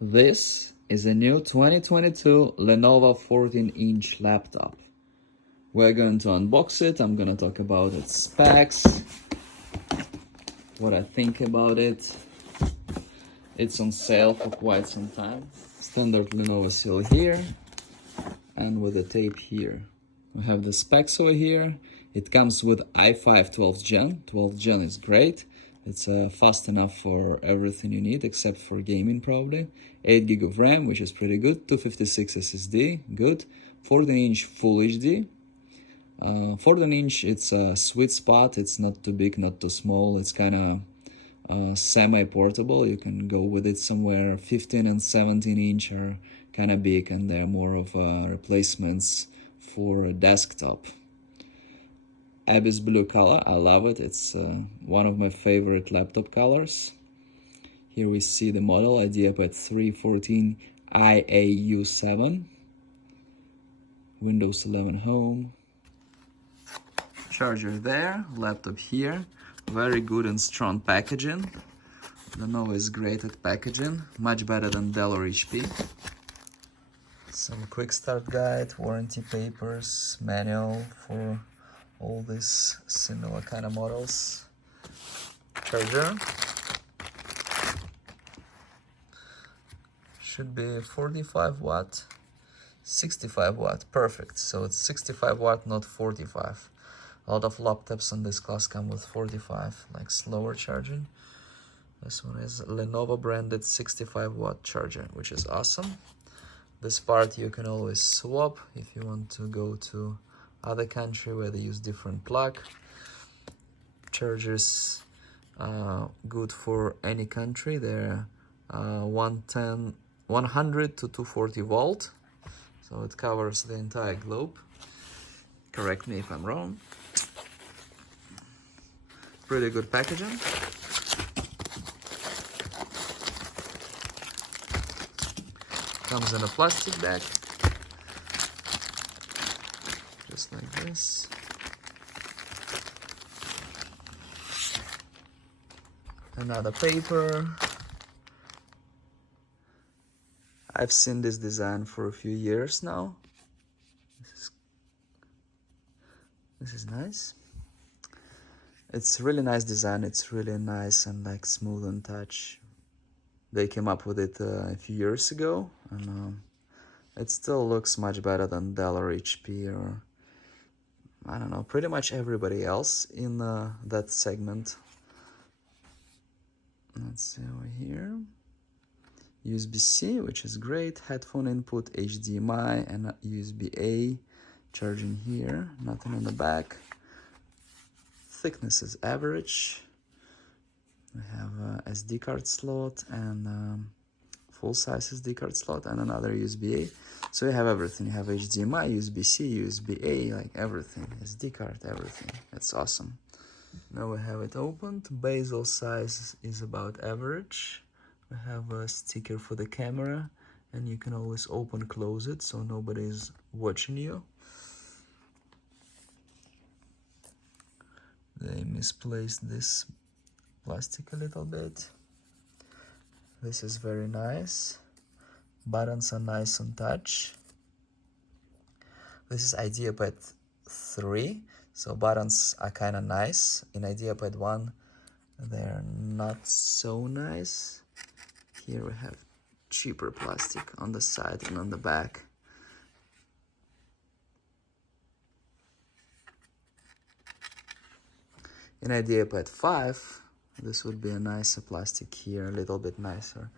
This is a new 2022 Lenovo 14-inch laptop. We're going to unbox it. I'm going to talk about its specs, what I think about it. It's on sale for quite some time. Standard Lenovo seal here and with the tape here. We have the specs over here. It comes with i5 12th gen. 12th gen is great. It's fast enough for everything you need except for gaming probably. 8 GB of RAM, which is pretty good. 256 SSD, good. 14-inch Full HD. 14-inch, it's a sweet spot. It's not too big, not too small. It's kind of semi-portable. You can go with it somewhere. 15 and 17-inch are kind of big, and they're more of replacements for a desktop. Abyss blue color, I love it. It's one of my favorite laptop colors. Here we see the model Ideapad 314IAU7, Windows 11 Home, charger there, laptop here. Very good and strong packaging. Lenovo is great at packaging, much better than Dell or HP. Some quick start guide, warranty papers, manual for all these similar kind of models. Charger should be 45 watt, 65 watt, perfect. So it's 65 watt, not 45. A lot of laptops in this class come with 45, like slower charging. This one is Lenovo branded 65 watt charger, which is awesome. This part you can always swap if you want to go to other country where they use different plug. Chargers good for any country. They're 100 to 240 volt, so it covers the entire globe. Correct me if I'm wrong. Pretty good packaging. Comes in a plastic bag, just like this. Another paper. I've seen this design for a few years now. This is nice. It's really nice design. It's really nice and like smooth on touch. They came up with it a few years ago, and it still looks much better than Dell or HP or, I don't know, pretty much everybody else in that segment. Let's see over here. USB-C, which is great. Headphone input, Hdmi, and USB-A. Charging here, nothing on the back. Thickness is average. We have a SD card slot and full-size SD card slot and another USB-A. So you have everything. You have HDMI, USB-C, USB-A, like everything. SD card, everything. It's awesome. Now we have it opened. Bezel size is about average. We have a sticker for the camera, and you can always open, close it, so nobody's watching you. They misplaced this plastic a little bit. This is very nice. Buttons are nice on touch. This is Ideapad 3, so buttons are kind of nice. In Ideapad 1, they're not so nice. Here we have cheaper plastic on the side and on the back. In Ideapad 5, this would be a nicer plastic here, a little bit nicer.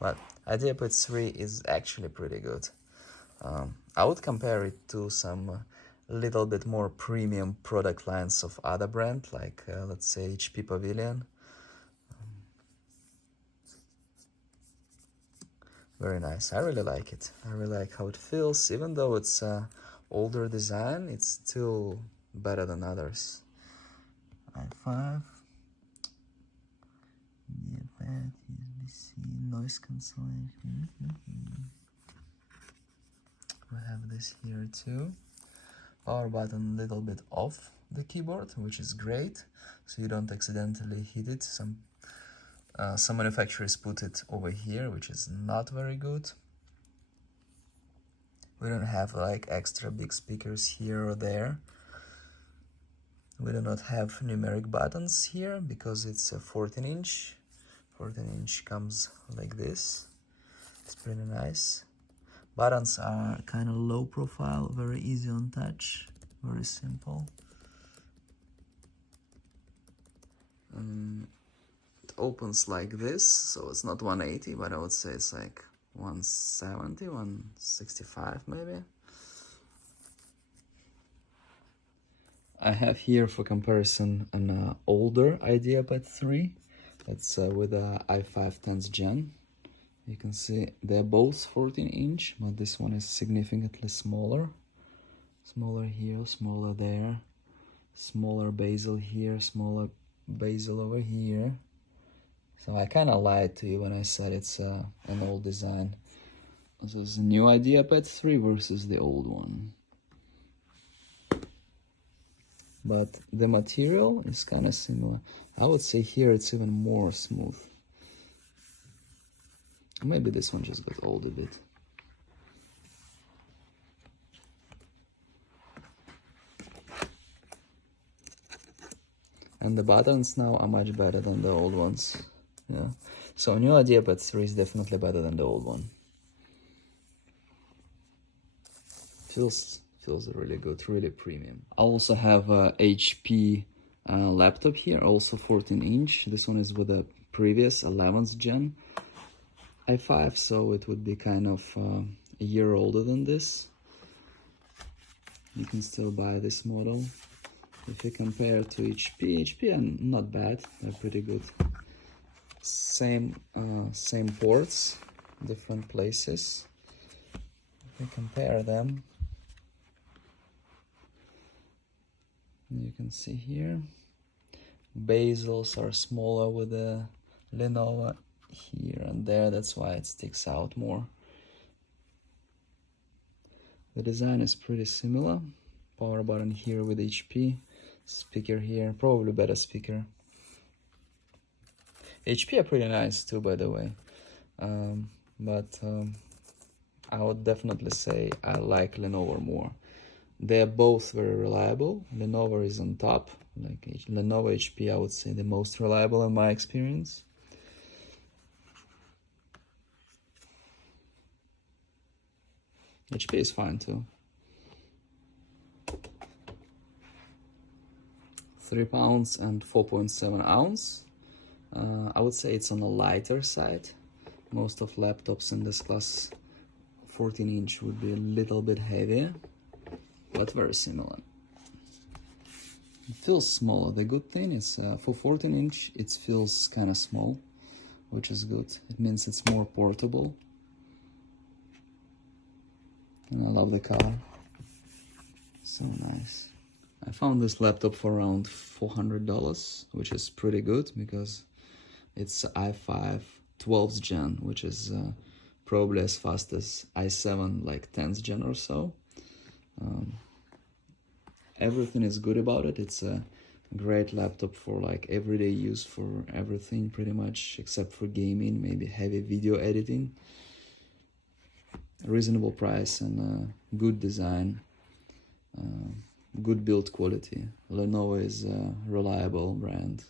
But Ideapad 3 is actually pretty good. I would compare it to some little bit more premium product lines of other brand, like let's say HP Pavilion. Very nice. I really like it. I really like how it feels. Even though it's older design, it's still better than others. i5, Ideapad, USB-C, noise cancellation. We have this here too. Power button a little bit off the keyboard, which is great, so you don't accidentally hit it. Some Some manufacturers put it over here, which is not very good. We don't have like extra big speakers here or there. We do not have numeric buttons here because it's a 14-inch. 14-inch comes like this. It's pretty nice. Buttons are kind of low profile, very easy on touch, very simple. It opens like this, so it's not 180, but I would say it's like 170, 165 maybe. I have here for comparison an older Ideapad 3. That's with a i5 10th gen. You can see they're both 14-inch, but this one is significantly smaller. Smaller here, smaller there. Smaller bezel here, smaller bezel over here. So I kind of lied to you when I said it's an old design. This is the new Ideapad 3 versus the old one. But the material is kind of similar. I would say here it's even more smooth. Maybe this one just got old a bit. And the buttons now are much better than the old ones. Yeah. So new Ideapad 3 is definitely better than the old one. Feels really good, really premium. I also have a HP laptop here, also 14-inch. This one is with a previous 11th gen i5, so it would be kind of a year older than this. You can still buy this model. If you compare to HP are not bad, they're pretty good. Same ports, different places. If you compare them, you can see here, bezels are smaller with the Lenovo here and there, that's why it sticks out more. The design is pretty similar. Power button here with HP, speaker here, probably better speaker. HP are pretty nice too, by the way, but I would definitely say I like Lenovo more. They're both very reliable. Lenovo is on top, like Lenovo HP, I would say the most reliable in my experience. HP is fine too. 3 pounds and 4.7 ounce. I would say it's on the lighter side. Most of laptops in this class 14-inch would be a little bit heavier, but very similar. It feels smaller. The good thing is for 14-inch it feels kind of small, which is good. It means it's more portable. And I love the color. So nice. I found this laptop for around $400, which is pretty good because it's i5-12th gen, which is probably as fast as i7 like 10th gen or so. Everything is good about it. It's a great laptop for like everyday use, for everything pretty much except for gaming, maybe heavy video editing. Reasonable price and good design, good build quality. Lenovo is a reliable brand.